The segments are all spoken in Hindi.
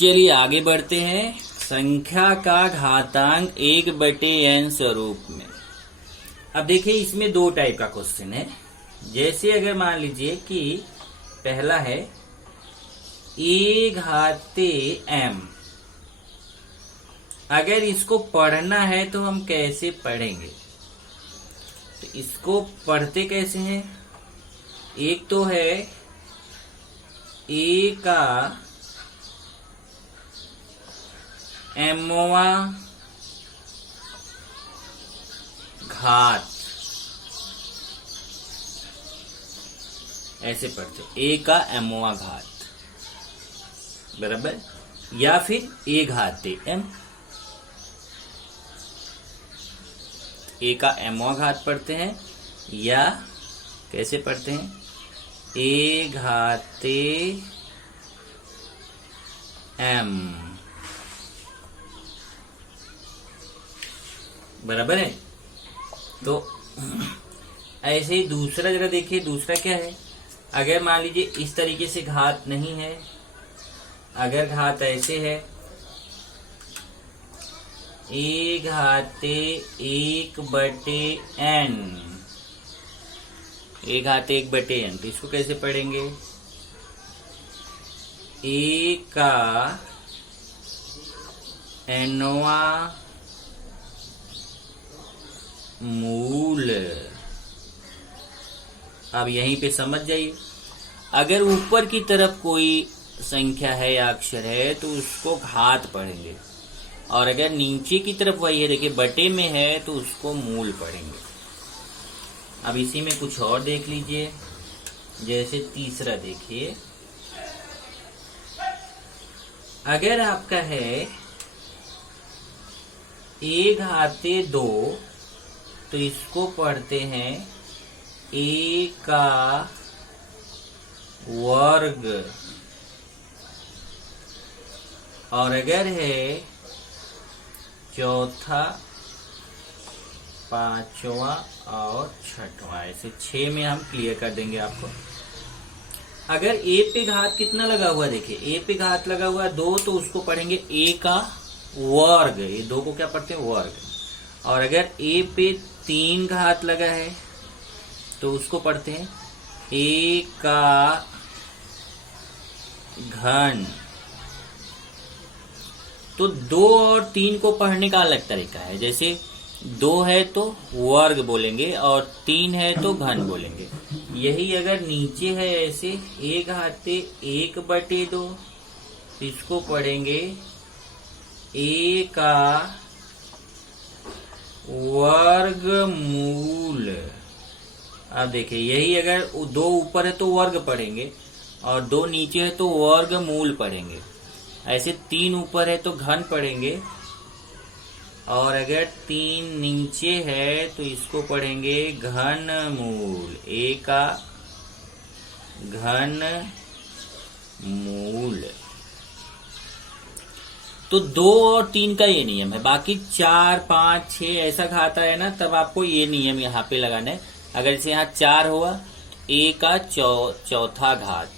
चलिए आगे बढ़ते हैं। संख्या का घातांक 1/n स्वरूप में। अब देखिए इसमें दो टाइप का क्वेश्चन है। जैसे अगर मान लीजिए कि पहला है a⁻m। अगर इसको पढ़ना है तो हम कैसे पढ़ेंगे? तो इसको पढ़ते कैसे हैं? एक तो है a का mवां घात, ऐसे पढ़ते a का mवां घात बराबर, या फिर a⁻m। a का mवां घात पढ़ते हैं या कैसे पढ़ते हैं a⁻m बराबर है। तो ऐसे ही दूसरा जरा देखिए, दूसरा क्या है? अगर मान लीजिए इस तरीके से घात नहीं है, अगर घात ऐसे है a⁻1/n, a⁻1/n, तो इसको कैसे पढ़ेंगे? a का nवां मूल। अब यहीं पे समझ जाइए, अगर ऊपर की तरफ कोई संख्या है या अक्षर है तो उसको घात पढ़ेंगे, और अगर नीचे की तरफ वही है, देखिए बटे में है, तो उसको मूल पढ़ेंगे। अब इसी में कुछ और देख लीजिए। जैसे तीसरा देखिए, अगर आपका है a⁻2, तो इसको पढ़ते हैं a का वर्ग, और अगर है चौथा, पांचवा और छठवां, ऐसे 6 में हम क्लियर कर देंगे आपको। अगर a पे घात कितना लगा हुआ है, देखिए a पे घात लगा हुआ है 2, तो उसको पढ़ेंगे a का वर्ग। ये 2 को क्या पढ़ते हैं? वर्ग। और अगर a पे 3 घात लगा है तो उसको पढ़ते हैं a का घन। तो 2 और 3 को पढ़ने का अलग तरीका है। जैसे 2 है तो वर्ग बोलेंगे और 3 है तो घन बोलेंगे। यही अगर नीचे है ऐसे a⁻1/2, इसको पढ़ेंगे a का वर्गमूल। अब देखिए यही अगर 2 ऊपर है तो वर्ग पढ़ेंगे, और 2 नीचे है तो वर्गमूल पढ़ेंगे। ऐसे 3 ऊपर है तो घन पढ़ेंगे, और अगर 3 नीचे है तो इसको पढ़ेंगे घनमूल, a का घनमूल। तो 2 और 3 का ये नियम है। बाकी 4, 5, 6 ऐसा घात है ना, तब आपको ये नियम यहाँ पे लगाना है। अगर जैसे यहाँ 4 हुआ तो a का चौथा घात,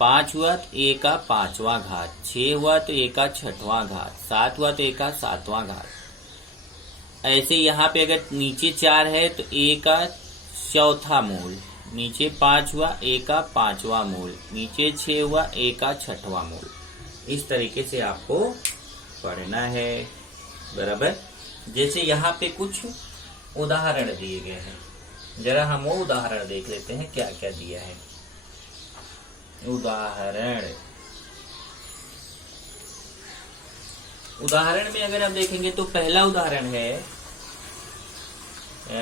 5 हुआ तो a का 5वां घात, 6 हुआ तो a का 6वां घात, 7 हुआ तो a का 7वां घात। ऐसे यहाँ पे अगर नीचे 4 है तो a का चौथा मूल, नीचे 5 हुआ a का 5वां मूल, नीचे 6 हुआ a का 6वां मूल। इस तरीके से आपको पढ़ना है बराबर। जैसे यहाँ पे कुछ उदाहरण दिए गए हैं, जरा हम वो उदाहरण देख लेते हैं क्या क्या दिया है। उदाहरण में अगर आप देखेंगे तो पहला उदाहरण है,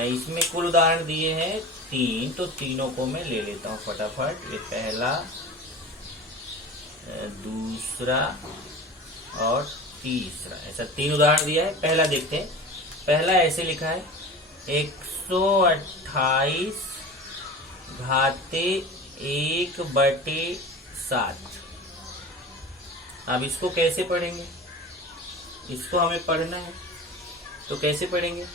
इसमें कुल उदाहरण दिए हैं 3, तो तीनों को मैं ले लेता हूं फटाफट। ये पहला, दूसरा और तीसरा, ऐसा 3 उदाहरण दिया है। पहला देखते हैं। पहला ऐसे लिखा है 128 घाते 1/7। अब इसको कैसे पढ़ेंगे? इसको हमें पढ़ना है तो कैसे पढ़ेंगे?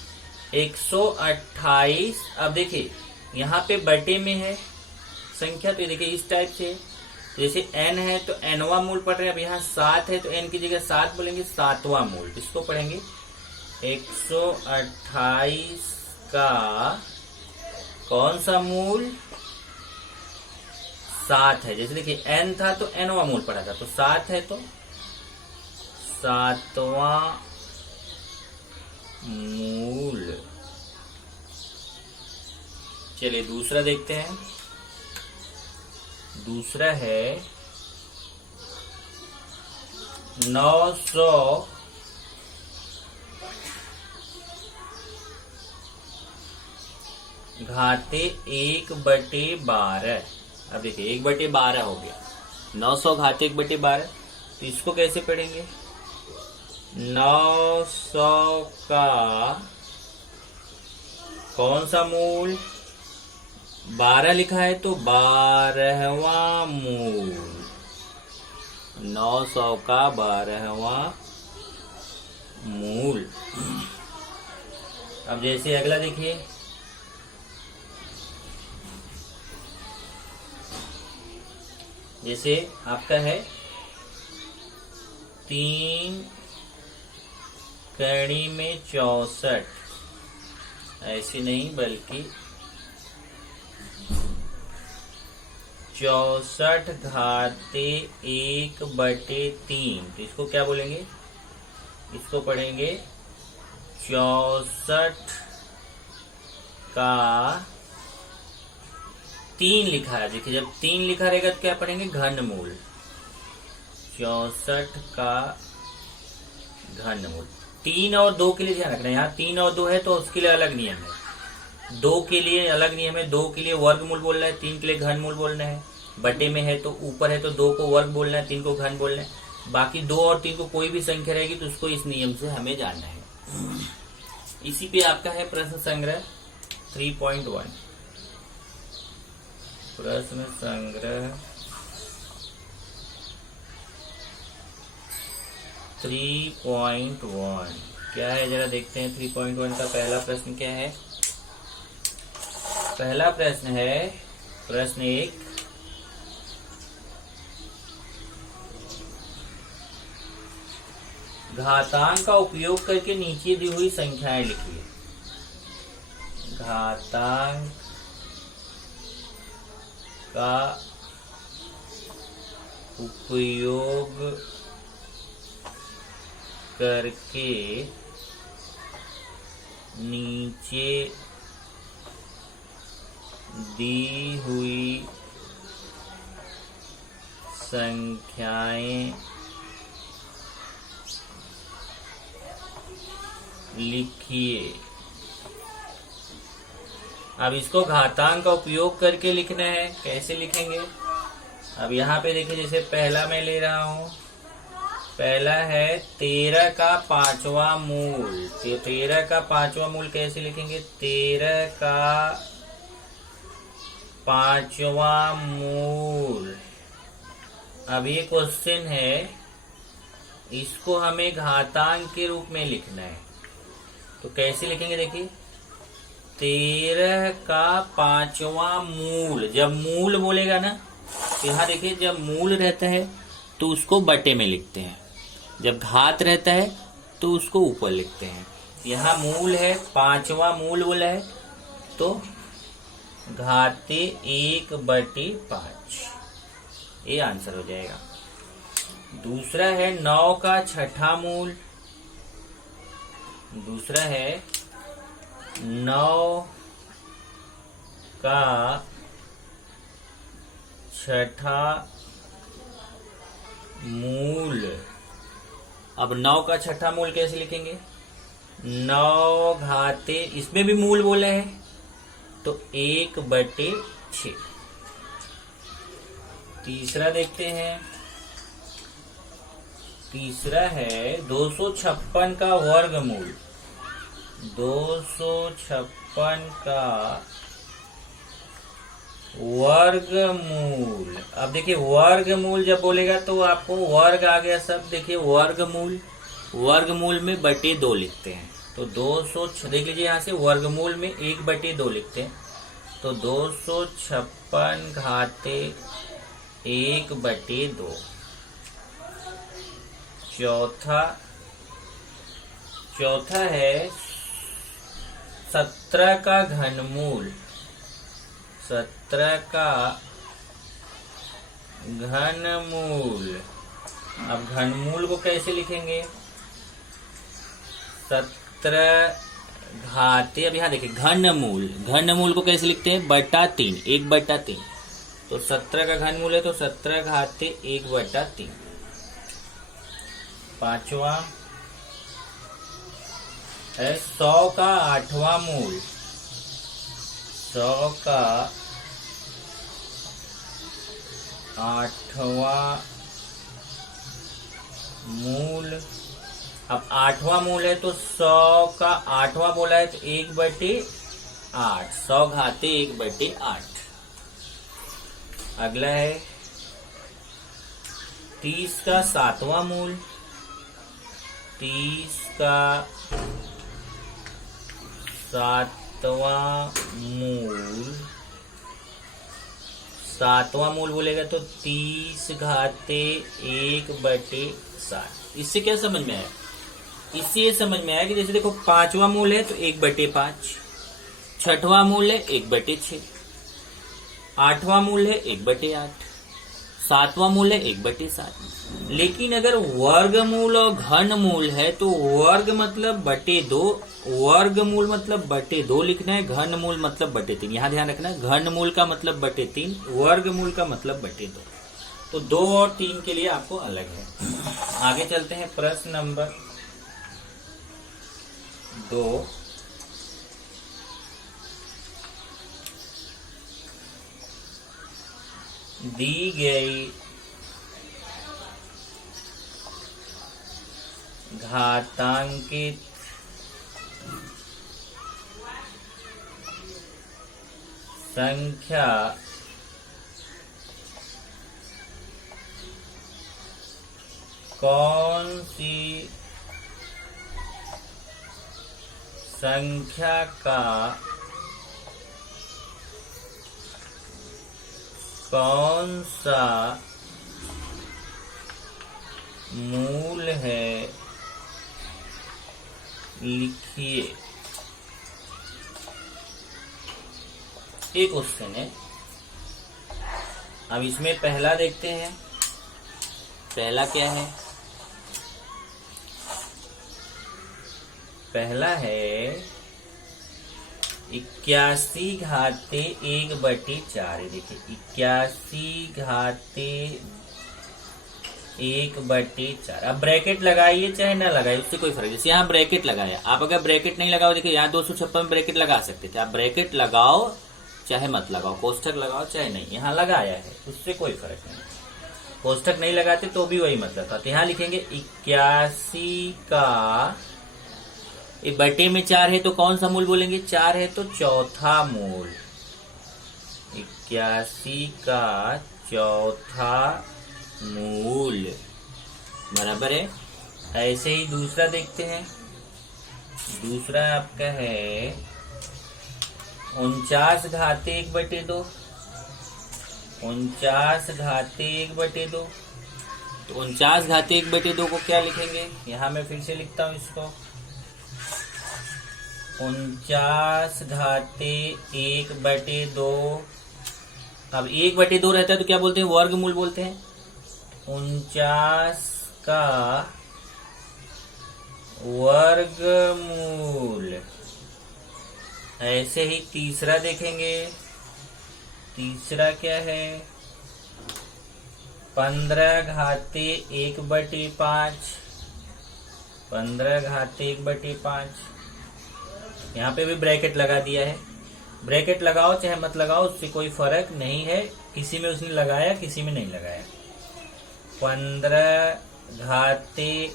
128, अब देखिए यहाँ पे बटे में है संख्या, तो देखिए इस टाइप से जैसे n है तो nवां मूल पढ़ रहे हैं। अब यहाँ 7 है तो n की जगह 7 बोलेंगे, 7वां मूल। इसको पढ़ेंगे 128 का कौन सा मूल? 7 है। जैसे देखिए n था तो nवां मूल पढ़ा था, तो 7 है तो 7वां मूल। चलिए दूसरा देखते हैं। दूसरा है 900 घाते 1/12। अब देखिए 1/12 हो गया, 900 घाते 1/12। तो इसको कैसे पढ़ेंगे? 900 का कौन सा मूल? 12 लिखा है तो 12वां मूल। 900 का 12वां मूल। अब जैसे अगला देखिए, जैसे आपका है 3 कड़ी में 64, ऐसे नहीं बल्कि 64 घाते 1/3। तो इसको क्या बोलेंगे? इसको पढ़ेंगे 64 का 3 लिखा है। देखिए जब 3 लिखा रहेगा तो क्या पढ़ेंगे? घनमूल। 64 का घनमूल। 3 और 2 के लिए ध्यान रखना है, यहाँ 3 और 2 है तो उसके लिए अलग नियम है। 2 के लिए अलग नियम है, 2 के लिए वर्गमूल बोलना है, 3 के लिए घनमूल बोलना है। बटे में है तो ऊपर है तो 2 को वर्ग बोलना है, 3 को घन बोलना है। बाकी 2 और 3 को कोई भी संख्या रहेगी तो उसको इस नियम से हमें जानना है। इसी पे आपका है प्रश्न संग्रह 3.1। प्रश्न संग्रह 3.1 क्या है जरा देखते हैं। 3.1 का पहला प्रश्न क्या है? पहला प्रश्न है प्रश्न 1, घातांक का उपयोग करके नीचे दी हुई संख्याएं लिखिए। घातांक का उपयोग करके नीचे दी हुई संख्याएं लिखिए। अब इसको घातांक का उपयोग करके लिखना है। कैसे लिखेंगे? अब यहाँ पे देखिए, जैसे पहला मैं ले रहा हूं, पहला है 13 का 5वां मूल। 13 का 5वां मूल कैसे लिखेंगे? 13 का 5वां मूल। अब ये क्वेश्चन है, इसको हमें घातांक के रूप में लिखना है। तो कैसे लिखेंगे? देखिए 13 का 5वां मूल। जब मूल बोलेगा ना तो यहाँ देखिए, जब मूल रहता है तो उसको बटे में लिखते हैं, जब घात रहता है तो उसको ऊपर लिखते हैं। यहाँ मूल है, 5वां मूल बोला है तो घाते 1/5, ये आंसर हो जाएगा। दूसरा है 9 का 6ठा मूल। दूसरा है 9 का 6ठा मूल। अब 9 का 6ठा मूल कैसे लिखेंगे? 9 घाते, इसमें भी मूल बोला है तो 1/6। तीसरा देखते हैं। तीसरा है 256 का वर्गमूल। 256 का वर्गमूल। अब देखिए वर्गमूल जब बोलेगा तो आपको वर्ग आ गया सब। देखिए वर्गमूल, वर्गमूल में बटे 2 लिखते हैं तो 200, देख लीजिए यहाँ से वर्गमूल में 1/2 लिखते हैं तो 256 घाते 1/2। चौथा है 17 का घनमूल। 17 का घनमूल। अब घनमूल को कैसे लिखेंगे? 17 घाते, अब यहाँ देखिए घनमूल को कैसे लिखते हैं? /3, 1/3। तो 17 का घनमूल है तो 17 घाते 1/3। पांचवा है 100 का 8वां मूल। 100 का 8वां मूल। अब 8वां मूल है तो 100 का 8वां बोला है तो 1/8। 100 घाते 1/8। अगला है 30 का 7वां मूल। 30 का 7वां मूल। 7वां मूल बोलेगा तो 30 घाते 1/7। इससे क्या समझ में आया? इससे ये समझ में आया कि जैसे देखो 5वां मूल है तो 1/5। 6वां मूल है 1/6। 8वां मूल है 1/8। 7वां मूल है 1/7। लेकिन अगर वर्गमूल और घनमूल है तो वर्ग मतलब /2, वर्गमूल मतलब /2 लिखना है, घनमूल मतलब /3। यहां ध्यान रखना है, घनमूल का मतलब /3, वर्गमूल का मतलब /2। तो 2 और 3 के लिए आपको अलग है। आगे चलते हैं प्रश्न नंबर 2। दी गई घातांकित संख्या कौन सी संख्या का कौन सा मूल है? लिखिए। एक क्वेश्चन है। अब इसमें पहला देखते हैं। पहला क्या है? पहला है 81 घाते 1/4। देखिए 81 घाते 1/4। अब ब्रैकेट लगाइए चाहे ना लगाइए, उससे कोई फर्क नहीं। जैसे यहाँ ब्रैकेट लगाया, आप अगर ब्रैकेट नहीं लगाओ, देखिए यहाँ 256 में ब्रैकेट लगा सकते थे। आप ब्रैकेट लगाओ चाहे मत लगाओ, कोष्ठक लगाओ चाहे नहीं, यहाँ लगाया है उससे कोई फर्क नहीं। कोष्ठक नहीं लगाते तो भी वही मतलब था। तो यहाँ लिखेंगे 81 का, ये बटे में 4 है तो कौन सा मूल बोलेंगे? 4 है तो चौथा मूल। 81 का चौथा मूल बराबर है। ऐसे ही दूसरा देखते हैं। दूसरा आपका है 49 घाते 1/2। 49 घाते 1/2। तो 49 घाते 1/2 को क्या लिखेंगे? यहां मैं फिर से लिखता हूं इसको। 49 घाते 1/2। अब 1/2 रहता है तो क्या बोलते हैं? वर्गमूल बोलते हैं। 49 का वर्गमूल। ऐसे ही तीसरा देखेंगे। तीसरा क्या है? 15 घाते 1/5। 15 घाते 1/5। यहाँ पे भी ब्रैकेट लगा दिया है। ब्रैकेट लगाओ चाहे मत लगाओ, उससे कोई फर्क नहीं है। किसी में उसने लगाया, किसी में नहीं लगाया। 15 घाते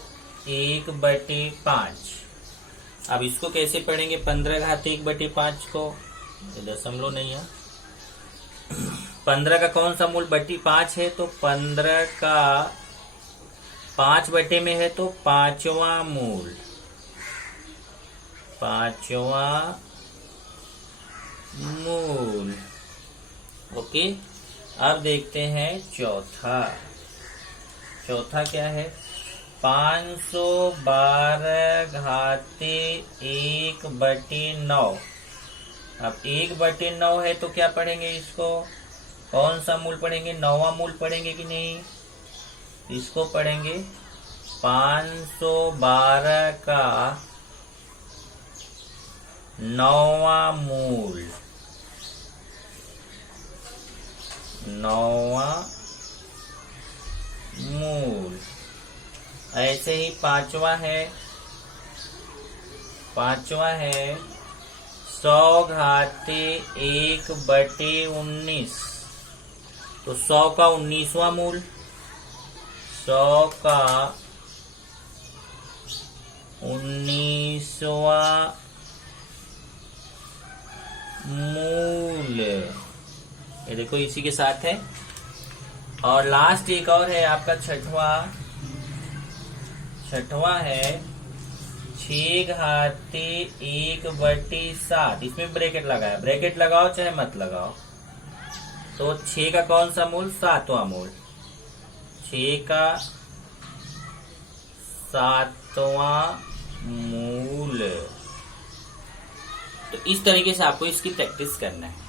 1/5। अब इसको कैसे पढ़ेंगे? 15 घाते 1/5 को, ये दशमलव नहीं है। 15 का कौन सा मूल? 5 है तो 15 का 5 बटे में है तो 5वां मूल। 5वां मूल। ओके। अब देखते हैं चौथा। चौथा क्या है? 512 घाते 1/9। अब 1/9 है तो क्या पढ़ेंगे इसको? कौन सा मूल पढ़ेंगे? 9वां मूल पढ़ेंगे कि नहीं? इसको पढ़ेंगे 512 का 9वां मूल। 9वां मूल। ऐसे ही पांचवा है 100 घाते 1/19। तो 100 का 19वां मूल। 100 का 19वां मूल। ये देखो इसी के साथ है। और लास्ट एक और है आपका छठवा है 6 घाते 1/7। इसमें ब्रैकेट लगाया, ब्रैकेट लगाओ चाहे मत लगाओ। तो 6 का कौन सा मूल? 7वां मूल। 6 का 7वां मूल। तो इस तरीके से आपको इसकी प्रैक्टिस करना है।